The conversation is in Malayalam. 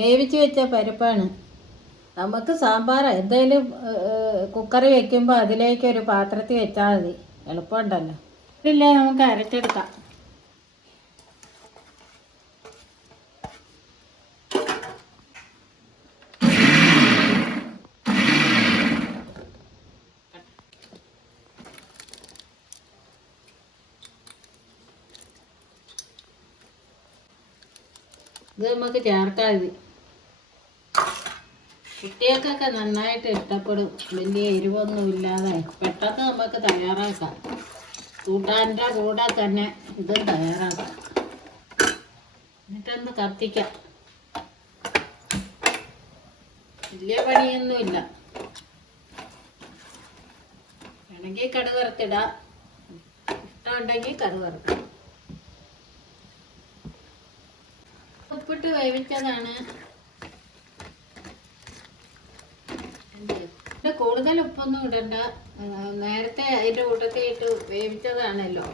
വേവിച്ച് വെച്ച പരിപ്പാണ്. നമുക്ക് സാമ്പാർ എന്തെങ്കിലും കുക്കറി വെക്കുമ്പോൾ അതിലേക്ക് ഒരു പാത്രത്തിൽ വെച്ചാൽ മതി, എളുപ്പമുണ്ടല്ലോ. ഇതില്ലേ നമുക്ക് അരച്ചെടുക്കാം. ഇത് നമുക്ക് ചേർക്കാം. ഇത് കുട്ടികൾക്കൊക്കെ നന്നായിട്ട് ഇഷ്ടപ്പെടും. വലിയ എരിവൊന്നും ഇല്ലാതെ പെട്ടെന്ന് നമുക്ക് തയ്യാറാക്കാം. കൂട്ടാൻ്റെ കൂടെ തന്നെ ഇതും തയ്യാറാക്കാം. എന്നിട്ടൊന്ന് കത്തിക്കാം. വലിയ പണിയൊന്നുമില്ല. വേണമെങ്കിൽ കടുക് വറുത്തിടാം, ഇഷ്ടമുണ്ടെങ്കിൽ കടുക് വറുക്കാം. ഉപ്പിട്ട് വേവിച്ചതാണ്. കൂടുതൽ ഉപ്പൊന്നും ഇടണ്ട, നേരത്തെ അതിൻ്റെ കൂട്ടത്തിൽ ഇട്ട് വേവിച്ചതാണല്ലോ.